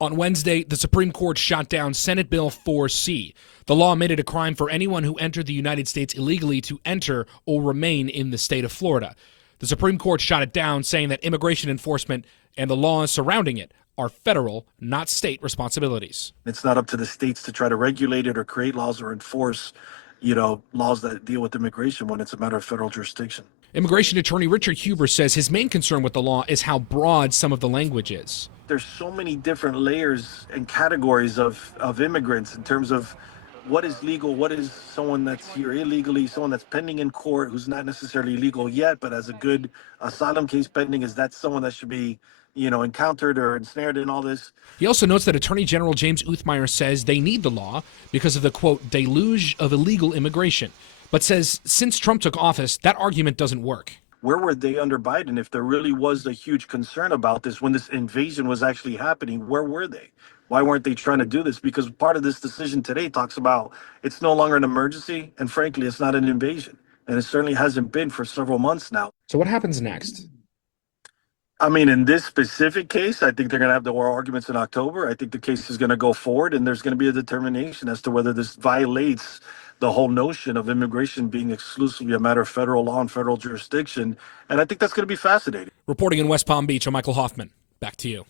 On Wednesday, the Supreme Court shot down Senate Bill 4C. The law made it a crime for anyone who entered the United States illegally to enter or remain in the state of Florida. The Supreme Court shot it down, saying that immigration enforcement and the laws surrounding it are federal, not state responsibilities. It's not up to the states to try to regulate it or create laws or enforce, laws that deal with immigration when it's a matter of federal jurisdiction. Immigration attorney Richard Huber says his main concern with the law is how broad some of the language is. There's so many different layers and categories of immigrants in terms of what is legal, what is someone that's here illegally, someone that's pending in court who's not necessarily legal yet, but has a good asylum case pending. Is that someone that should be, encountered or ensnared in all this? He also notes that Attorney General James Uthmeier says they need the law because of the, quote, deluge of illegal immigration, but says since Trump took office, that argument doesn't work. Where were they under Biden? If there really was a huge concern about this when this invasion was actually happening, where were they? Why weren't they trying to do this? Because part of this decision today talks about it's no longer an emergency, and frankly, it's not an invasion. And it certainly hasn't been for several months now. So what happens next? I mean, in this specific case, I think they're going to have the oral arguments in October. I think the case is going to go forward, and there's going to be a determination as to whether this violates the whole notion of immigration being exclusively a matter of federal law and federal jurisdiction. And I think that's going to be fascinating. Reporting in West Palm Beach, I'm Michael Hoffman. Back to you.